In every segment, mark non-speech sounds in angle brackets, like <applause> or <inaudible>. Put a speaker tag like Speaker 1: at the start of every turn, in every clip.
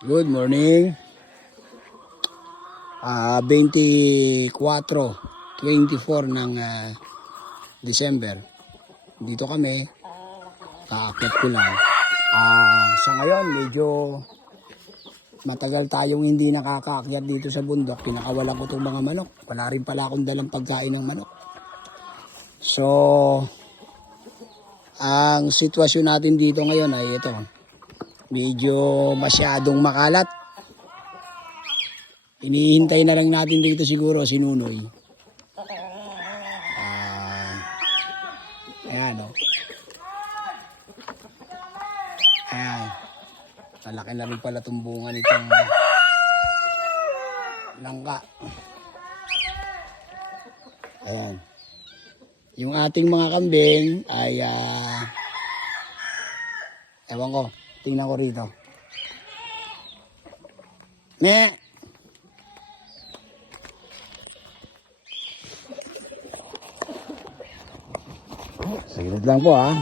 Speaker 1: Good morning. Ah, 24, 24 ng ah, December. Dito kami. Kaakyat ko lang. Ah, sa ngayon, medyo matagal tayong hindi nakakaakyat dito sa bundok. Pinakawalan ko itong mga manok. Wala rin pala akong dalang pagkain ng manok. So, ang sitwasyon natin dito ngayon ay ito. Medyo masyadong makalat. Inihintay na lang natin dito siguro si Nunoy. Ah, ayan o. Ayan. Malaki na rin pala tumbungan itong langka. Ayan. Yung ating mga kambing ay ah, ewan ko, tingnan ko rito. Me. Saglit lang po ha.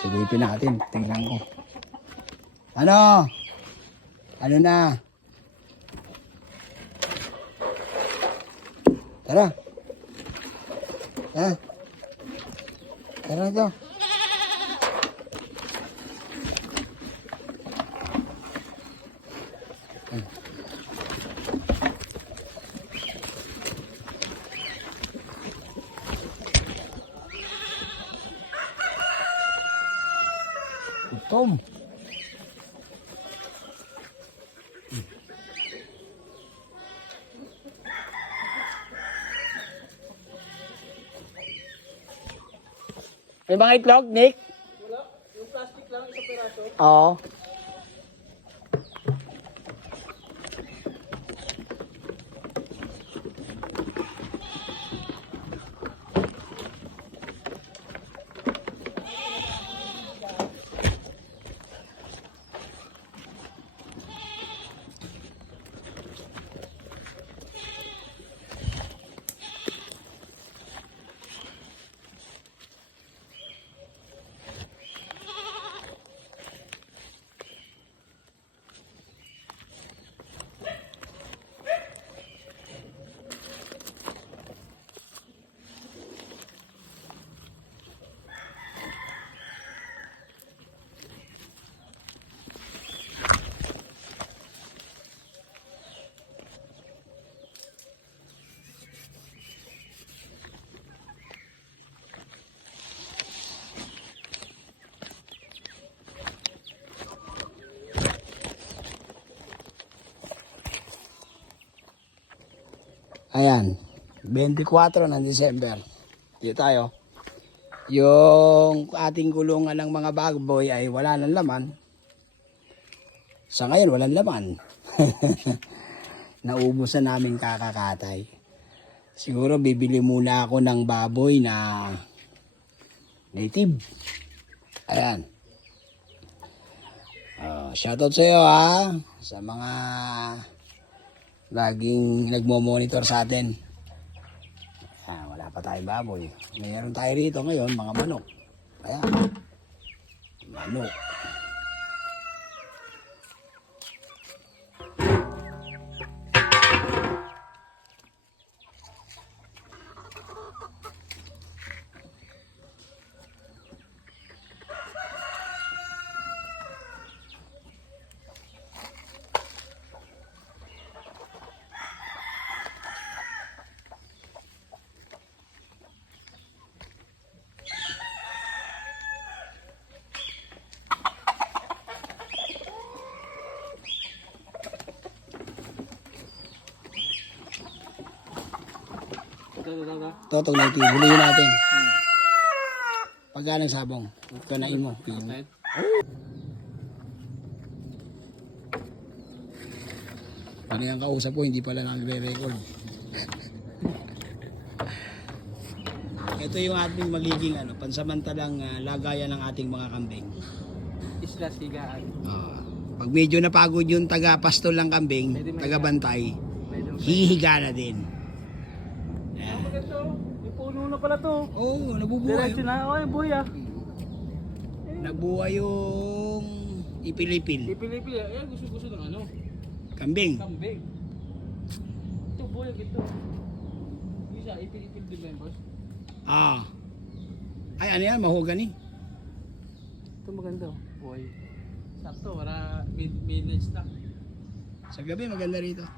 Speaker 1: Silipin natin. Tingnan ko. Ano? Ano na? Tara. Ha? Tara na to. Gutom. May mga itlog, Nick? Wala. Yung plastic lang, isang piraso? Oo. Ayan. 24 ng December. Dito tayo. Yung ating kulungan ng mga baboy ay wala ng laman. Sa ngayon, walang laman. <laughs> Naubos na namin kakakatay. Siguro bibili muna ako ng baboy na native. Ayan. Uh, shoutout sa iyo ha. Sa mga laging nagmo-monitor sa atin. Ah, wala pa tayong baboy. Mayroon tayo rito ngayon, mga manok. Ayan. Manok. Totog na iti. Hulihin natin. Pagka ng sabong. Kanain mo. Pili mo. Ano yung kausap ko, hindi pala nagre-record. Ito yung ating magiging ano, pansamantalang ah, lagayan ng ating mga kambing.
Speaker 2: Isla Sigaan.
Speaker 1: Ah, pag medyo napagod yung taga-pastol ng kambing, taga-bantay, hihiga na din.
Speaker 2: Ito, may puno na pala to.
Speaker 1: Oo, oh, nabubuhay.
Speaker 2: Diretso na. Oh, buhay ah.
Speaker 1: Nabuhay yung Ipilipil.
Speaker 2: Ipil-ipil. Eh, gusto-gusto ng ano?
Speaker 1: Kambing.
Speaker 2: Kambing. Ito, buyag ito. Isa, ipil-ipil din ba boss?
Speaker 1: Ah. Ay, ano yan? Mahogany.
Speaker 2: Ito maganda. Boy. Sakto, para mid midnight snack.
Speaker 1: Sa gabi, maganda rito.